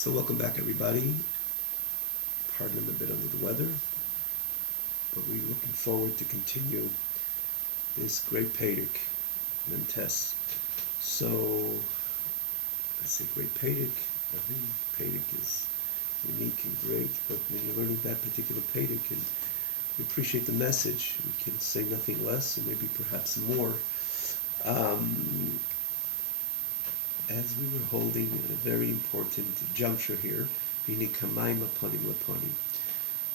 So welcome back, everybody. Pardon I'm a bit under the weather, but we're looking forward to continue this great Pedic Mentes. So I say great Pedic. I think Pedic is unique and great, but when you're learning that particular Pedic and we appreciate the message, we can say nothing less and maybe perhaps more. As we were holding a very important juncture here,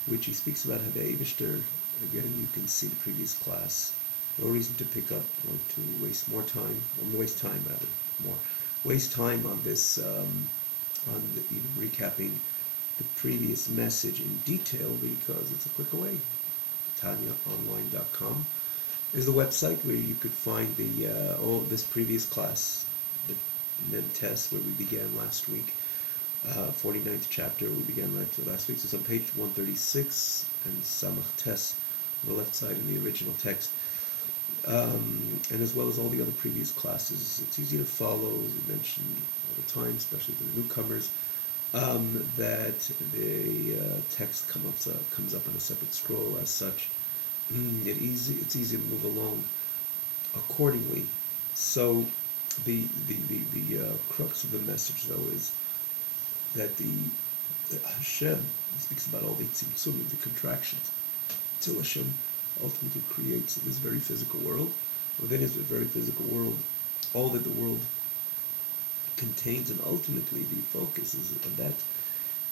which he speaks about how the Eibishter, again, you can see the previous class, no reason to pick up or to waste more time, or waste time rather, waste time on this, even recapping the previous message in detail because it's a quicker way. TanyaOnline.com is the website where you could find this previous class, the Mentes, where we began last week, 49th chapter. We began last week. So it's on page 136 and Samach Tes on the left side in the original text, and as well as all the other previous classes. It's easy to follow, as we mentioned all the time, especially to the newcomers, that the text comes up on a separate scroll as such. It's easy to move along accordingly. So the crux of the message, though, is that the Hashem speaks about all the tzimtzumim, the contractions, till Hashem ultimately creates this very physical world. Within his very physical world, all that the world contains, and ultimately the focus is on that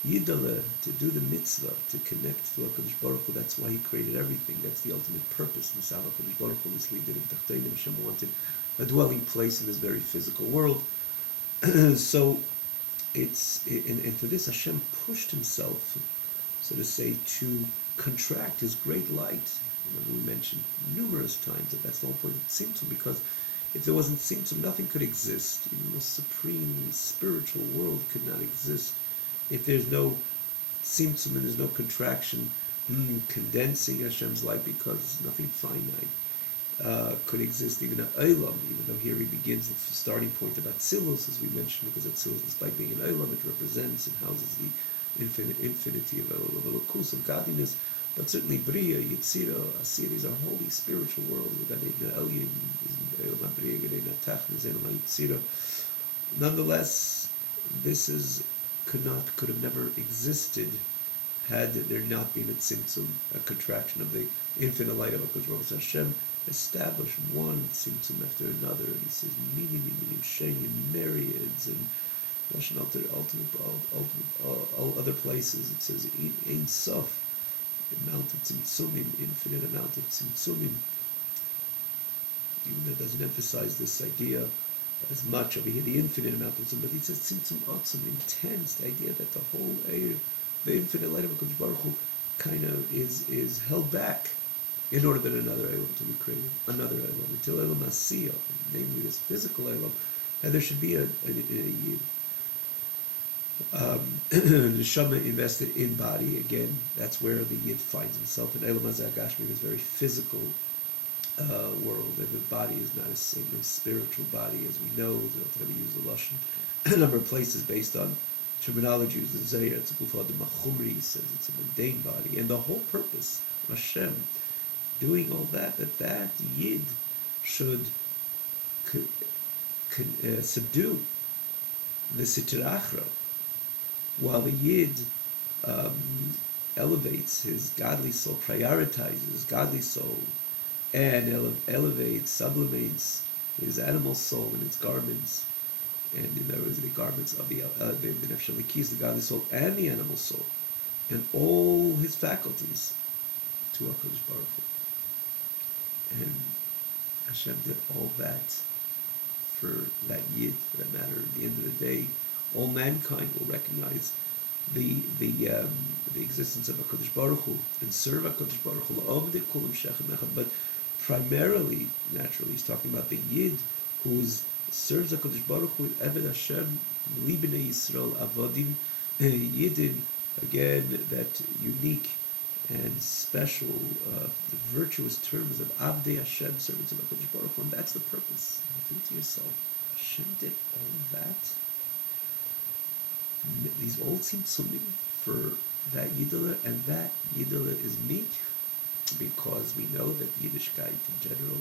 Yidale, to do the mitzvah, to connect to HaKadosh Baruch Hu. That's why he created everything. That's the ultimate purpose. HaKadosh Baruch Hu Hashem wanted a dwelling place in this very physical world. So and for this Hashem pushed himself, so to say, to contract his great light. We mentioned numerous times that that's the whole point of Tzimtzum, because if there wasn't Tzimtzum, nothing could exist. Even the most supreme spiritual world could not exist if there's no Tzimtzum and there's no contraction, condensing Hashem's light, because nothing finite could exist. Even an Olam, even though here he begins the starting point of Atzilus, as we mentioned, because Atzilus, despite being an Olam, it represents and houses the infinity of Elokus, of godliness. But certainly Bria, Yitzira, Asir is our holy spiritual world. Nonetheless, this could have never existed had there not been a tzimtzum, a contraction of the infinite light of HaKadosh Baruch Hu. Hashem established one tzimtzum after another, and he says minim, shayim, myriads, and all other places. It says Ein Sof, amount of tzimtzumim, infinite amount of tzimtzumim. Even though it doesn't emphasize this idea as much over here, the infinite amount of tzimtzum, but he says tzimtzum otzum, intense, the idea that the whole air, the infinite light of HaKadosh Baruch Hu kind of is held back in order that another Elam to be created, another Elam, until Elam Asiyah, namely this physical Elam, and there should be a Yid. Neshama invested in body, again, that's where the Yid finds himself. In Elam HaZagashmi, this very physical world, and the body is not a spiritual body, as we know. That's how we use the Lashon a number of places based on terminology. The Zayar, it's a Gufad Machumri, says it's a mundane body, and the whole purpose of Hashem doing all that Yid should subdue the Sitra Achra, while the Yid elevates his godly soul, prioritizes his godly soul, and elevates, sublimates his animal soul in its garments, and in other words, the garments of the Nefesh Elikis, the godly soul, and the animal soul, and all his faculties to HaKadosh Baruch Hu. And Hashem did all that for that Yid, for that matter. At the end of the day, all mankind will recognize the existence of HaKadosh Baruch Hu and serve HaKadosh Baruch Hu. But primarily, naturally, he's talking about the Yid who serves HaKadosh Baruch Hu, Eved Hashem, Libnei Yisrael, Avodim, Yidin, again, that unique and special, the virtuous terms of Avdei Hashem, servants of HaKadosh Baruch Hu, and that's the purpose. Think to yourself, Hashem did all that these old tzimtzumim for that Yiddilah, and that Yiddilah is me, because we know that Yiddishkeit in general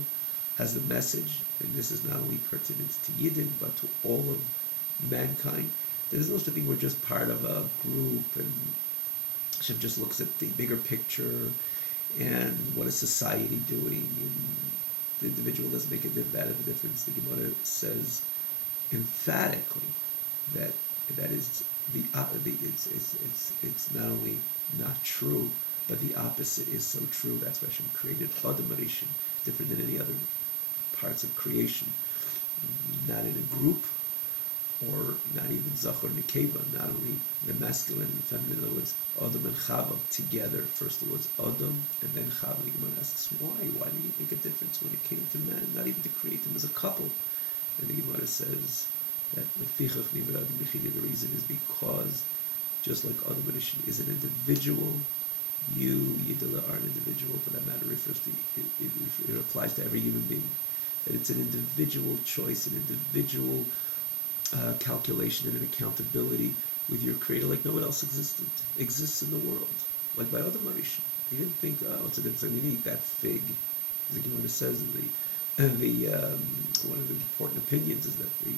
has the message, and this is not only pertinent to Yidden, but to all of mankind. There's no such thing we're just part of a group, and Hashem just looks at the bigger picture, and what is society doing, and the individual doesn't make that of a difference. The Gemara says emphatically that is it's not only not true, but the opposite is so true. That's why Hashem created Adam Rishon, different than any other parts of creation. Not in a group, or not even Zachor Nekeva, not only the masculine and feminine. In other words, Adam and Chava together. First it was Adam, and then Chava. The Gemara asks, why? Why did he make a difference when it came to man? Not even to create them as a couple. And the Gemara says that the reason is because just like Adam Rishon is an individual, you, Yiddilah, are an individual, but that matter refers to, it applies to every human being. That it's an individual choice, an individual calculation and an accountability with your Creator like no one else exists in the world. Like by Adam Rishon. He didn't think, oh, it's a difference, I'm going to eat that fig. As the Gemara says in one of the important opinions is that the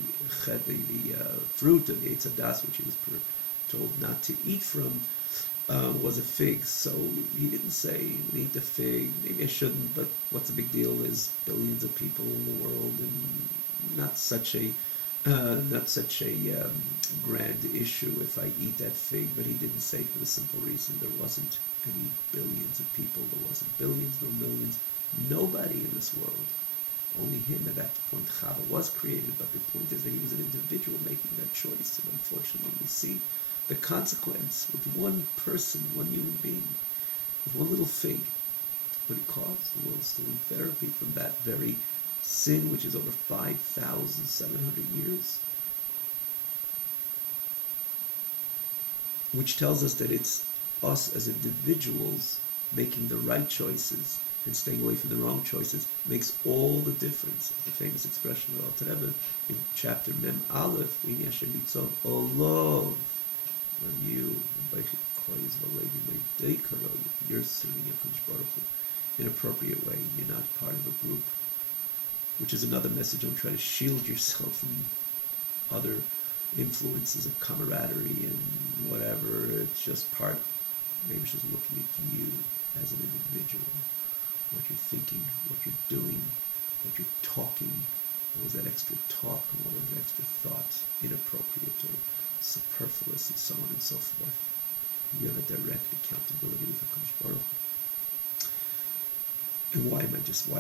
fruit of the Eitz Hadas, which he was told not to eat from, was a fig. So he didn't say, eat the fig, maybe I shouldn't, but what's the big deal? There's billions of people in the world, and not such a grand issue if I eat that fig. But he didn't say, for the simple reason there wasn't any billions of people, there wasn't billions nor millions, nobody in this world. Only him. At that point Chava was created, but the point is that he was an individual making that choice, and unfortunately we see the consequence with one person, one human being, with one little fig, what it caused. The world's still in therapy from that very sin, which is over 5,700 years, which tells us that it's us as individuals making the right choices and staying away from the wrong choices makes all the difference. The famous expression of Alter Rebbe in chapter Mem Aleph, V'ini Hashem Yitzov Olov, when you're serving HaKadosh Baruch Hu in an appropriate way, you're not part of a group, which is another message. Don't try to shield yourself from other influences of camaraderie and whatever. It's just part, maybe it's just looking at you as an individual, what you're thinking, what you're doing, what you're talking. What was that extra talk, and what was that extra thought, inappropriate or superfluous, and so on and so forth. You have a direct accountability with HaKadosh Baruch Hu. And why am I just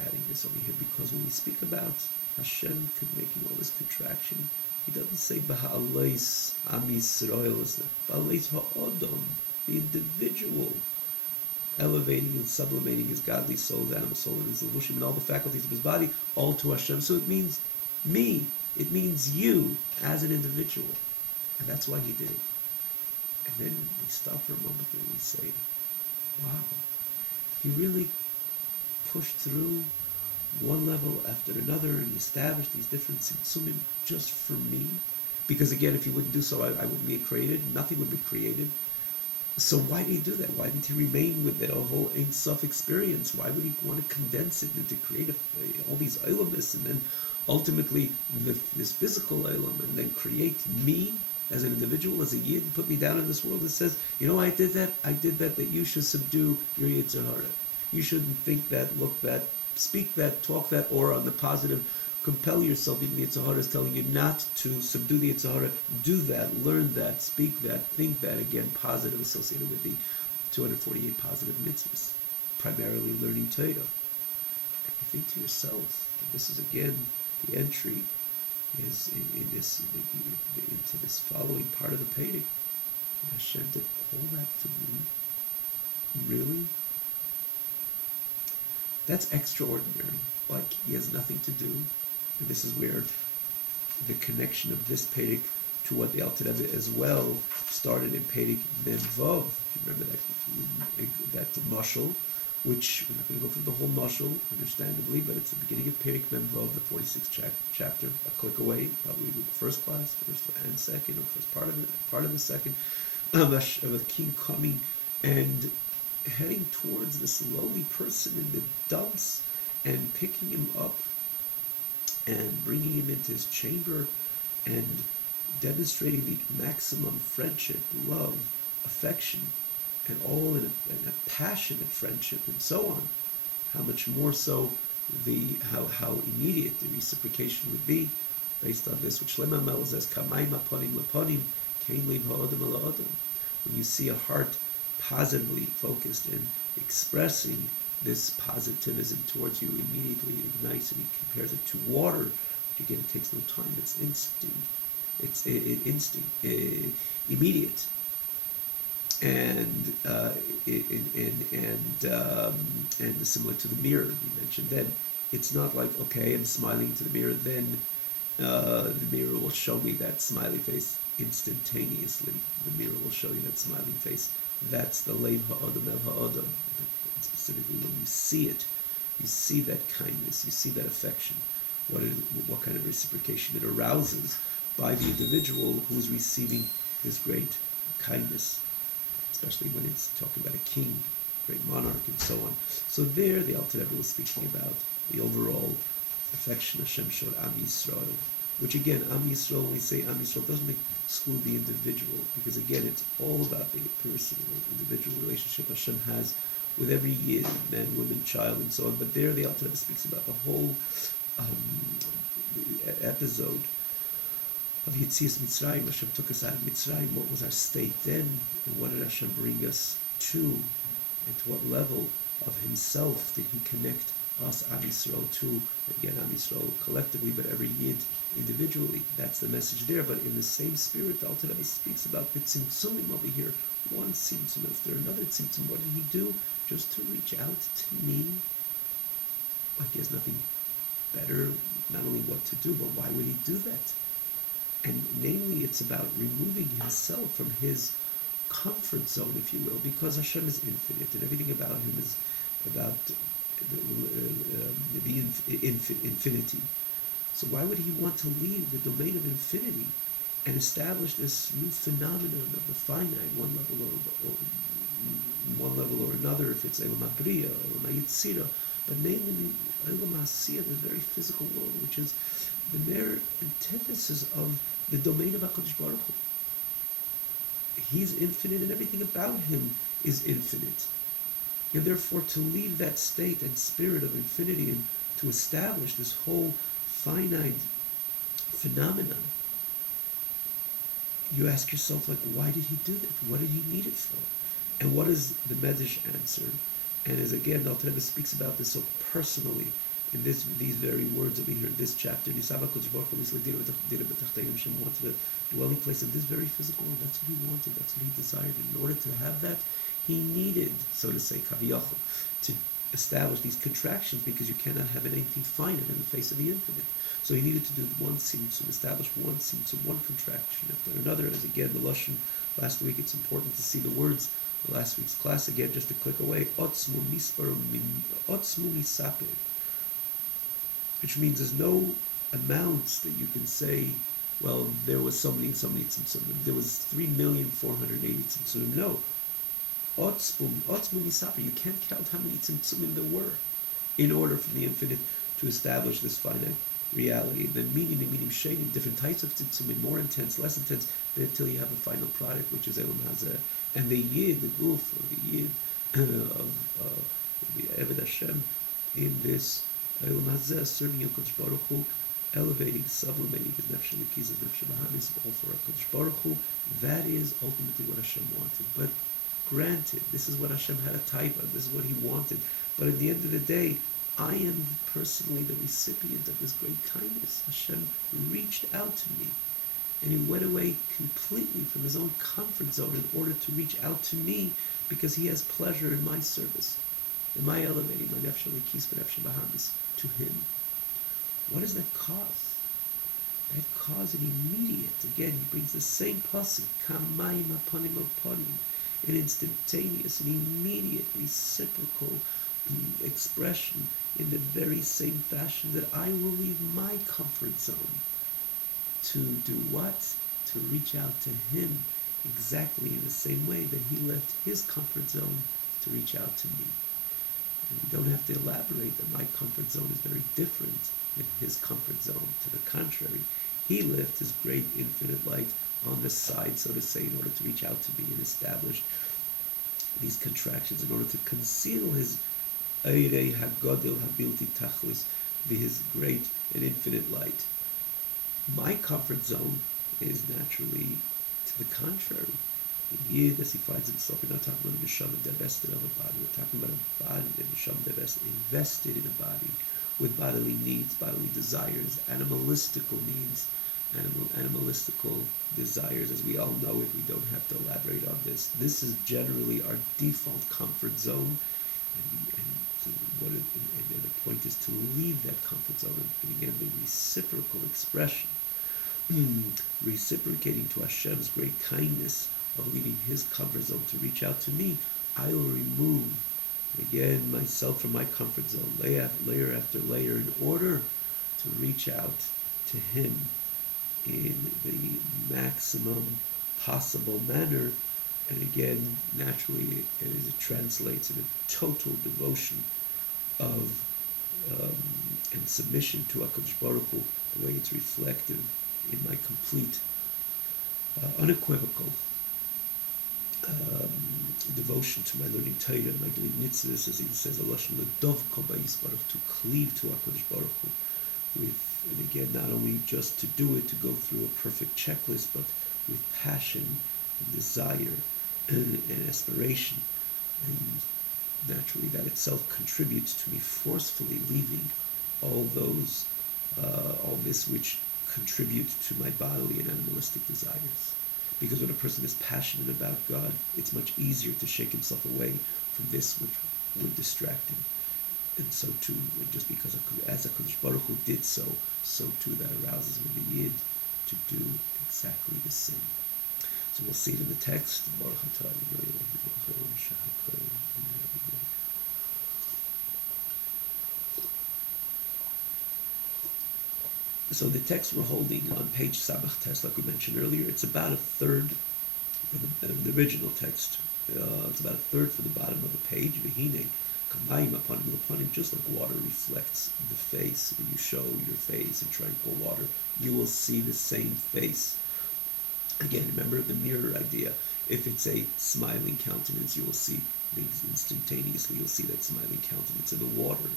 adding this over here? Because when we speak about Hashem making all this contraction, he doesn't say B'ha'alais Am Yisrael, B'ha'alais Ha'odom, the individual, elevating and sublimating his godly soul, his animal soul, and his levushim, and all the faculties of his body, all to Hashem. So it means me. It means you as an individual. And that's why he did it. And then we stop for a moment and we say, wow, he really pushed through one level after another and established these different tzimtzumim just for me. Because again, if he wouldn't do so, I wouldn't be created. Nothing would be created. So why did he do that? Why didn't he remain with the whole Ein Sof experience? Why would he want to condense it and to create all these ilamis, and then ultimately this physical ilam, and then create me as an individual, as a yid, and put me down in this world that says, you know, I did that, that you should subdue your Yetzer Hara. You shouldn't think that, look that, speak that, talk that, or on the positive, compel yourself. Even the Yetzer Hara is telling you not to subdue the Yetzer Hara. Do that, learn that, speak that, think that. Again, positive associated with the 248 positive mitzvahs, primarily learning Torah. And you think to yourself, and this is again the entry is into this following part of the Pedic. Hashem did all that for me. Really? That's extraordinary. Like he has nothing to do. And this is where the connection of this Pedic to what the Alter Rebbe as well started in Pedic Mem Vav. Remember that mashal which we're not going to go through the whole mashal, understandably, but it's the beginning of Perik Mem Vav, the 46th chapter, a click away, probably with the first class, first and second, or first part of the second, of a king coming and heading towards this lowly person in the dumps and picking him up and bringing him into his chamber and demonstrating the maximum friendship, love, affection, and all in a passionate friendship and so on. How much more so how immediate the reciprocation would be based on this, which Shlomo Melech says, Kamayim aponim leponim, kein lev ha'odam ala odam. When you see a heart positively focused in expressing this positivism towards you, immediately it ignites, and he compares it to water, which again takes no time, it's instinct. It's immediate, and similar to the mirror you mentioned. Then it's not like, okay, I'm smiling to the mirror, then the mirror will show me that smiley face instantaneously. The mirror will show you that smiling face. That's the Lev Ha'odam El Ha'odam. Specifically, when you see it, you see that kindness, you see that affection. What kind of reciprocation it arouses by the individual who's receiving this great kindness, especially when it's talking about a king, great monarch, and so on. So there, the Alter Rebbe was speaking about the overall affection Hashem showed Am Yisrael, which again, Am Yisrael, when we say Am Yisrael, doesn't exclude the individual, because again, it's all about the personal, individual relationship Hashem has with every Yid, man, woman, child, and so on. But there, the Alter Rebbe speaks about the whole episode of Yetzias Mitzrayim. Hashem took us out of Mitzrayim. What was our state then, and what did Hashem bring us to, and to what level of Himself did He connect us, Am Yisrael, to? Again, Am Yisrael collectively, but every Yid individually. That's the message there. But in the same spirit, the Alter Rebbe speaks about the tzimtzumim over here. One tzimtzum after another tzimtzum. What did He do? Just to reach out to me. Like He has nothing better, not only what to do, but why would He do that? And namely, it's about removing Himself from His comfort zone, if you will, because Hashem is infinite, and everything about Him is about the infinity. So why would He want to leave the domain of infinity and establish this new phenomenon of the finite, one level or another, if it's Elam HaBriya, Elam HaYitzira, but namely Elam HaAsiyah, the very physical world, which is the mere antithesis of the domain of HaKadosh Baruch Hu. He's infinite, and everything about Him is infinite. And therefore, to leave that state and spirit of infinity and to establish this whole finite phenomenon, you ask yourself, like, why did He do that? What did He need it for? And what is the Medrash answer? And as again, the Alter Rebbe speaks about this so personally in these very words over here in this chapter. Hashem wanted a dwelling place in this very physical world. That's what He wanted. That's what He desired. And in order to have that, He needed, so to say, kaviyachol, to establish these contractions, because you cannot have anything finite in the face of the infinite. So He needed to do one tzimtzum, establish one tzimtzum, one contraction after another. As again, the Lashon last week, it's important to see the words. Last week's class, again, just to click away, otzmu misaper, which means there's no amounts that you can say, well, there was so many tzimtzumim. There was 3,480,000 tzimtzumim. No. Otzmu misaper. You can't count how many tzimtzumim there were in order for the infinite to establish this finite reality. The meaning shading, different types of tzimtzumim, more intense, less intense, until you have a final product, which is Elam Hazeh. And the Yid, the Guf, or the Yid of the Eved Hashem, in this Elam Hazeh, serving HaKadosh Baruch Hu, elevating, sublimating his nefesh l'kis, his nefesh l'hamis, all for HaKadosh Baruch Hu, that is ultimately what Hashem wanted. But granted, this is what Hashem had a type of, this is what He wanted. But at the end of the day, I am personally the recipient of this great kindness. Hashem reached out to me, and He went away completely from His own comfort zone in order to reach out to me, because He has pleasure in my service, in my elevating my nefesh l'kis v'nefesh l'hamis to Him. What does that cause? That cause an immediate, again, He brings the same pasuk, kamayim aponim aponim, an instantaneous, an immediate, reciprocal expression in the very same fashion that I will leave my comfort zone to do what? To reach out to him exactly in the same way that he left his comfort zone to reach out to me. And you don't have to elaborate that my comfort zone is very different than his comfort zone. To the contrary, he left his great infinite light on the side, so to say, in order to reach out to me and establish these contractions, in order to conceal his Eirei Hagodel Habilti Tachlis, his great and infinite light. My comfort zone is naturally to the contrary. In Yid, as he finds himself, we're not talking about a neshama divested of a body, we're talking about a body, a neshama invested in a body, with bodily needs, bodily desires, animalistical needs, animalistical desires, as we all know if we don't have to elaborate on this. This is generally our default comfort zone, and the point is to leave that comfort zone, and again, the reciprocal expression, reciprocating to Hashem's great kindness of leaving his comfort zone to reach out to me. I will remove, again, myself from my comfort zone, layer after layer, in order to reach out to him in the maximum possible manner. And again, naturally, it translates in a total devotion of and submission to HaKadosh Baruch Hu, the way it's reflective in my complete, unequivocal devotion to my learning Torah and my doing mitzvahs, as he says, to cleave to HaKadosh Baruch Hu, and again, not only just to do it, to go through a perfect checklist, but with passion and desire and aspiration. And naturally, that itself contributes to me forcefully leaving all this which contributes to my bodily and animalistic desires. Because when a person is passionate about God, it's much easier to shake himself away from this which would distract him. And so too, just because as HaKadosh Baruch Hu did so too that arouses with the Yid to do exactly the same. So we'll see it in the text. So the text we're holding on page Sabach Test, like we mentioned earlier, it's about a third for the original text. It's about a third for the bottom of the page. V'hine kamayim upon him, just like water reflects the face. When you show your face in tranquil water, you will see the same face. Again, remember the mirror idea. If it's a smiling countenance, you will see things instantaneously. You'll see that smiling countenance in the water.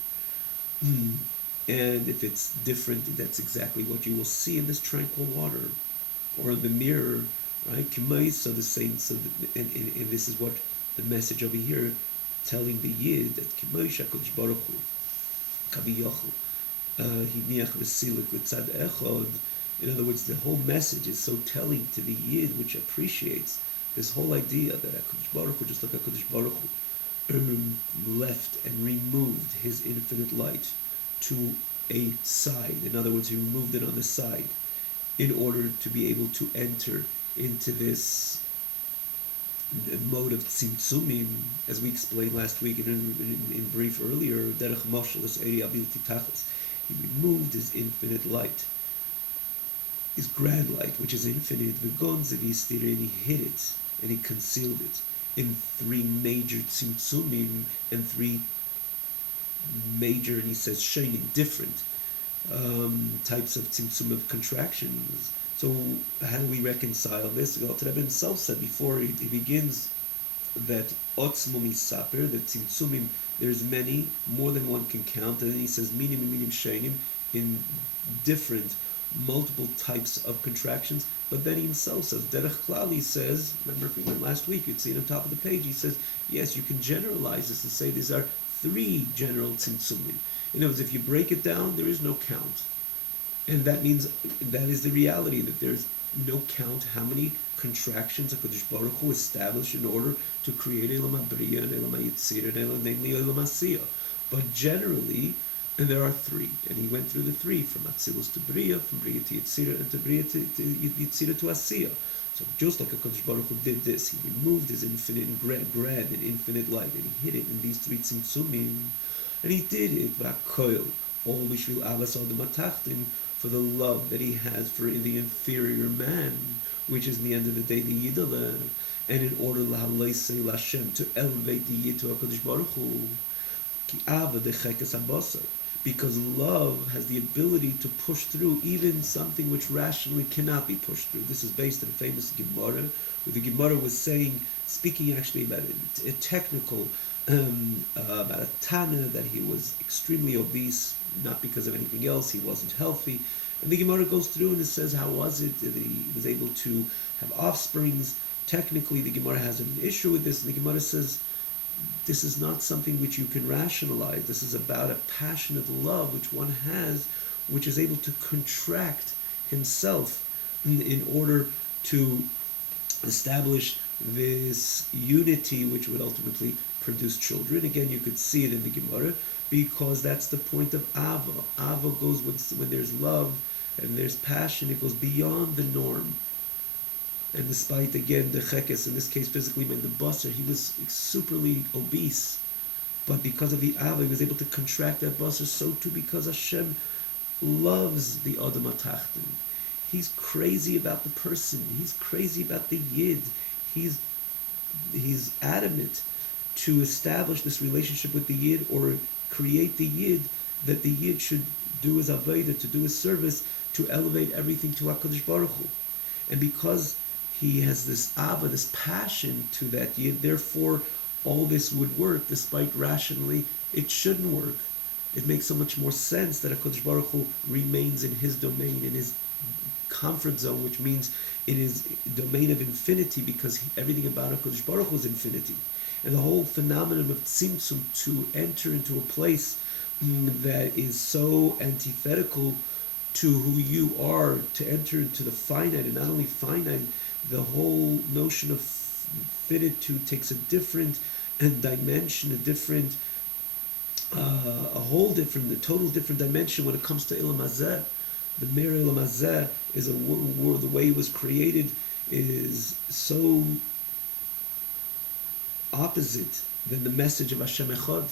And if it's different, that's exactly what you will see in this tranquil water, or the mirror, right? So the same. So and this is what the message over here, telling the Yid that K'moish HaKadosh Baruch Hu, Kaviyochel, Hiniach v'silik v'tzad echod. In other words, the whole message is so telling to the Yid, which appreciates this whole idea that HaKadosh Baruch Hu, just like HaKadosh Baruch Hu, left and removed his infinite light to a side. In other words, he removed it on the side in order to be able to enter into this mode of tzimtzumim, as we explained last week in brief earlier, derech moshelis eri abilti tachlis. He removed his infinite light, his grand light, which is infinite, v'gonze v'yistira, and he hid it, and he concealed it in three major tzimtzumim and three major, and he says shaynim, different types of tzimtzum, of contractions. So how do we reconcile this? The Alter Rebbe himself said before he begins that otzmum isaper, that tzimtzumim, there's many, more than one can count, and then he says minim shaynim, in different, multiple types of contractions. But then he himself says, derech klal, he says, remember from last week, you'd see it on top of the page, he says, yes, you can generalize this and say these are three general tzimtzumim. In other words, if you break it down, there is no count. And that means, that is the reality, that there's no count how many contractions HaKadosh Baruch Hu established in order to create Elam HaBriya and Elam HaYetzirah and namely Elam HaSiyah. But generally, and there are three, and he went through the three, from Atzilus to Briya, from Briya to Yetzirah, and to Briya to Yetzirah to Asiyah. So just like HaKadosh Baruch Hu did this, he removed his infinite grand and infinite light, and he hid it in these three tzimtzumim, and he did it, v'akoil, all b'shvil avas adam atachtin, for the love that he has for the inferior man, which is in the end of the day the Yidala, and in order lahaleisei Lashem, to elevate the Yid to HaKadosh Baruch Hu, ki ava dechekes habasar, because love has the ability to push through even something which rationally cannot be pushed through. This is based on a famous Gemara, where the Gemara was speaking actually about a technical, about a Tana, that he was extremely obese, not because of anything else, he wasn't healthy. And the Gemara goes through and it says, how was it that he was able to have offsprings? Technically, the Gemara has an issue with this, and the Gemara says, this is not something which you can rationalize. This is about a passionate love which one has, which is able to contract himself in order to establish this unity which would ultimately produce children. Again, you could see it in the Gemara, because that's the point of Ava. Ava goes when there's love and there's passion, it goes beyond the norm. And despite, again, the chekes, in this case physically meant the basar, he was superly obese. But because of the ava, he was able to contract that basar. So too, because Hashem loves the Adam HaTachton. He's crazy about the person. He's crazy about the Yid. He's adamant to establish this relationship with the Yid, or create the Yid, that the Yid should do his avodah, to do his service, to elevate everything to HaKadosh Baruch Hu. And because he has this ava, this passion to that Yid, therefore all this would work, despite rationally it shouldn't work. It makes so much more sense that HaKadosh Baruch Hu remains in his domain, in his comfort zone, which means in his domain of infinity, because everything about HaKadosh Baruch Hu is infinity. And the whole phenomenon of tzimtzum, to enter into a place that is so antithetical to who you are, to enter into the finite, and not only finite, the whole notion of finitude takes a different dimension, a total different dimension when it comes to Ilam Hazeh. The Mir Ilam Hazeh is the way it was created is so opposite than the message of Hashem Echad.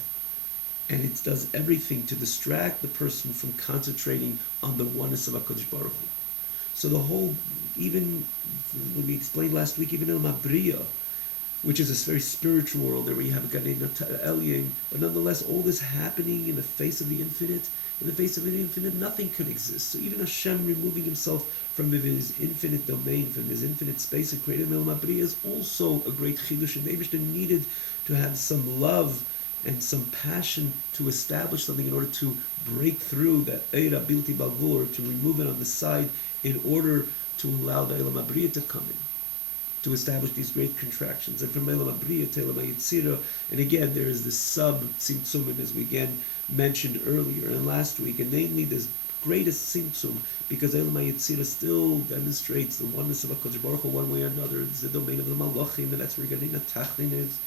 And it does everything to distract the person from concentrating on the oneness of HaKadosh Baruch Hu. So the whole, even when we explained last week, even El Mabriya, which is a very spiritual world, there where you have a Gan Eden Elyon, but nonetheless, all this happening in the face of the infinite, in the face of the infinite, nothing could exist. So even Hashem removing himself from his infinite domain, from his infinite space, and creating El Mabriya is also a great chidush, and Eibishter needed to have some love and some passion to establish something in order to break through that Eira Bilti Balvur, to remove it on the side, in order to allow the Elam Abriya to come in, to establish these great contractions. And from Elam Abriya to Elam Yitzira, and again, there is this sub-tzimtzumim, as we again mentioned earlier and last week, and namely this greatest tzimtzum, because Elam Yitzira still demonstrates the oneness of HaKadosh Baruch Hu one way or another. It's the domain of the Malachim, and that's where Gan Eden Tachtin is,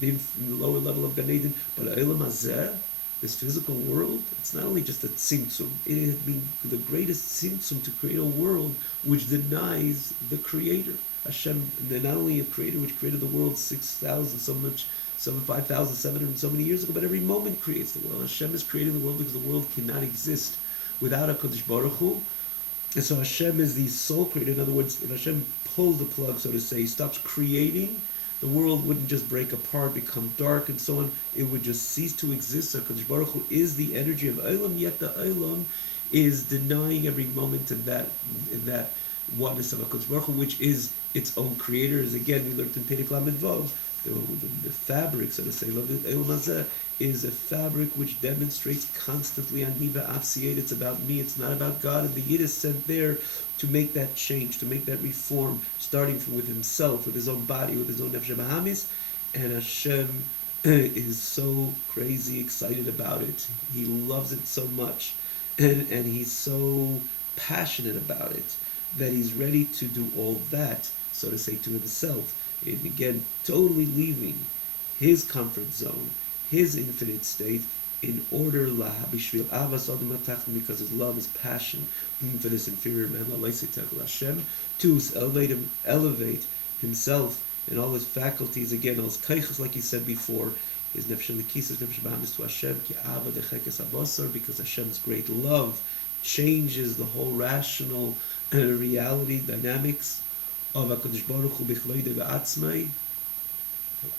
the lower level of Gan Eden. But Elam Hazeh, this physical world, it's not only just a tzimtzum, it has been the greatest tzimtzum to create a world which denies the creator. Hashem, not only a creator which created the world 6,000, so much, 5,700 so many years ago, but every moment creates the world. Hashem is creating the world because the world cannot exist without HaKadosh Baruch Hu. And so Hashem is the sole creator. In other words, if Hashem pulls the plug, so to say, stops creating, the world wouldn't just break apart, become dark, and so on. It would just cease to exist. HaKadosh Baruch Hu is the energy of Olam, yet the Olam is denying every moment in that oneness of HaKadosh Baruch Hu, which is its own creator. As again, we learned in Perek Lamed Vav, the fabric, so to say, of the Olam Hazeh is a fabric which demonstrates constantly on Niva Afsiyet. It's about me, it's not about God, and the Yid is sent there to make that change, to make that reform, starting from with himself, with his own body, with his own Nefesh Bahamis. And Hashem is so crazy excited about it. He loves it so much, and he's so passionate about it, that he's ready to do all that, so to say, to himself, and again, totally leaving his comfort zone, his infinite state, in order bishvil avas adam atachon, because his love is passion for this inferior man, Hashem, to elevate himself and all his faculties, again, all his kaiches, like he said before, his nefesh likis, his nefesh bahamis to Hashem, ki ava dechekes abasar, because Hashem's great love changes the whole rational reality, dynamics of HaKadosh Baruch Hu b'chloide v'atzmai.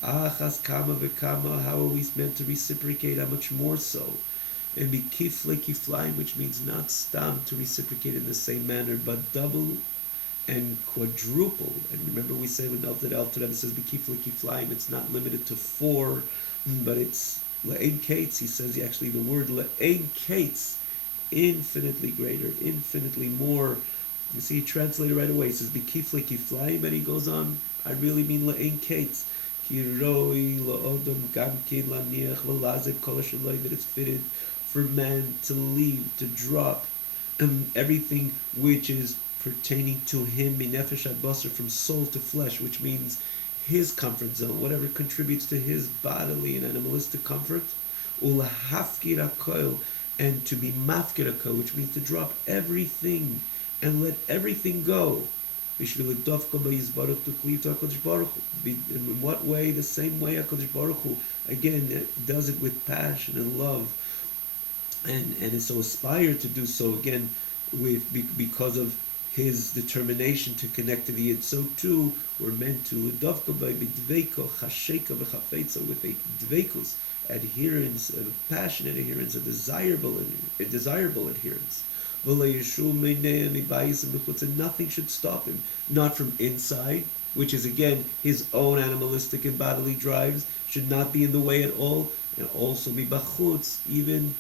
Achas kama v'kama, how are we meant to reciprocate? How much more so? And be kifle kiflaim, which means not stam to reciprocate in the same manner, but double and quadruple. And remember, we say when Alter Rebbe says be kifle kiflaim, it's not limited to 4, but it's le'ein kates. He says actually the word le'ein kates, infinitely greater, infinitely more. You see, he translated right away. He says be kifle kiflaim, and he goes on, I really mean le'ein kates. That it's fitted for man to leave, to drop everything which is pertaining to him, minefesh ad basar, from soul to flesh, which means his comfort zone, whatever contributes to his bodily and animalistic comfort, ulahafkir hakoil, and to be mafkir hakoil, which means to drop everything and let everything go. In what way? The same way HaKadosh Baruch Hu, again, does it with passion and love, and is so aspired to do so, again, because of his determination to connect to the Yid. So too, we're meant to with a dveikus, adherence, a passionate adherence, a desirable adherence. And nothing should stop him, not from inside, which is again his own animalistic and bodily drives, should not be in the way at all, and also be bachutz, even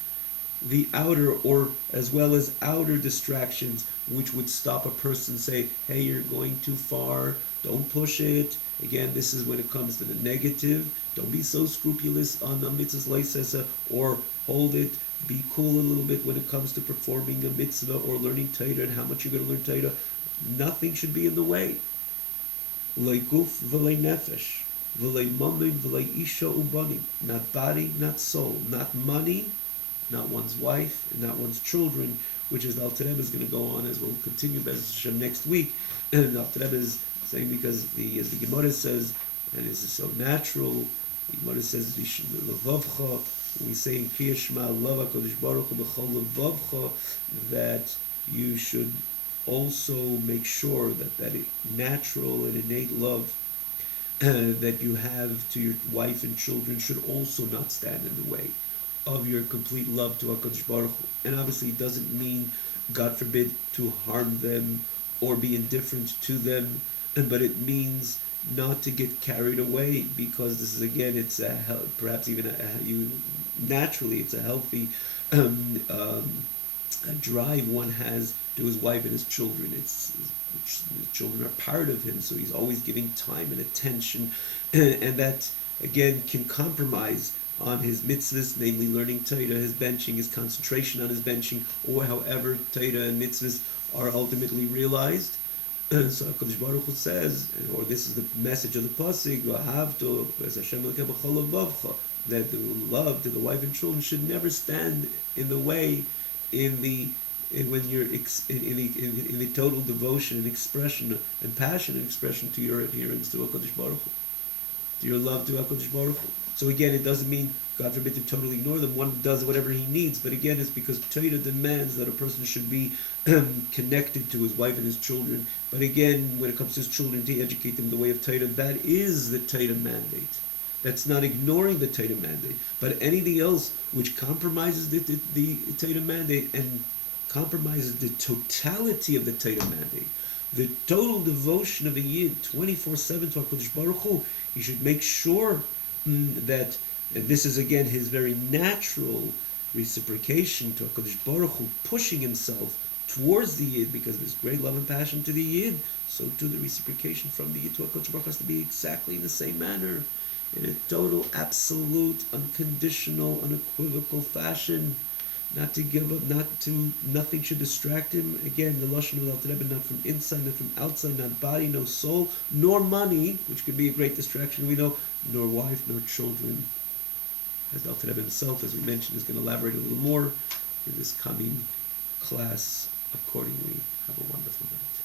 the outer or as well as outer distractions which would stop a person, say, hey, you're going too far, don't push it. Again, this is when it comes to the negative. Don't be so scrupulous on the mitzvahs leisesa, or hold it. Be cool a little bit when it comes to performing a mitzvah or learning Torah and how much you're going to learn Torah. Nothing should be in the way. V'lei guf v'lei nefesh, v'lei mamim v'lei isha ubanim. Not body, not soul, not money, not one's wife, and not one's children, which is the Alter Rebbe is going to go on, as we'll continue Be'ez Hashem next week. And the Alter Rebbe is saying, because as the Gemara says, and this is so natural, the Gemara says, Levavcha, we say in Kriya Shema, love HaKadosh Baruch Hu b'chol levavcha, that you should also make sure that natural and innate love that you have to your wife and children should also not stand in the way of your complete love to HaKadosh Baruch Hu. And obviously it doesn't mean, God forbid, to harm them or be indifferent to them, but it means not to get carried away, because this is, again, it's perhaps even naturally it's a healthy drive one has to his wife and his children. His children are part of him, so he's always giving time and attention, and that again can compromise on his mitzvahs, namely learning Torah, his benching, his concentration on his benching, or however Torah and mitzvahs are ultimately realized. So HaKadosh Baruch Hu says, or this is the message of the pasuk, that the love to the wife and children should never stand in the way when you're in the total devotion and expression and passion and expression to your adherence to HaKadosh Baruch Hu, to your love to HaKadosh Baruch Hu. So again, it doesn't mean, God forbid, to totally ignore them. One does whatever he needs, but again, it's because Torah demands that a person should be connected to his wife and his children. But again, when it comes to his children, to educate them the way of Torah, that is the Torah mandate. That's not ignoring the Torah mandate. But anything else which compromises the Torah mandate and compromises the totality of the Torah mandate, the total devotion of a Yid 24/7 to HaKadosh Baruch Hu, he should make sure that, and this is again his very natural reciprocation to HaKadosh Baruch Hu, pushing himself towards the Yid because of his great love and passion to the Yid, so too the reciprocation from the Yid to HaKadosh Baruch Hu has to be exactly in the same manner, in a total, absolute, unconditional, unequivocal fashion. Not to give up, nothing should distract him. Again, the Lashon of Alter Rebbe, not from inside, not from outside, not body, no soul, nor money, which could be a great distraction, we know, nor wife, nor children. as Alter Rebbe himself, as we mentioned, is going to elaborate a little more in this coming class. Accordingly, have a wonderful night.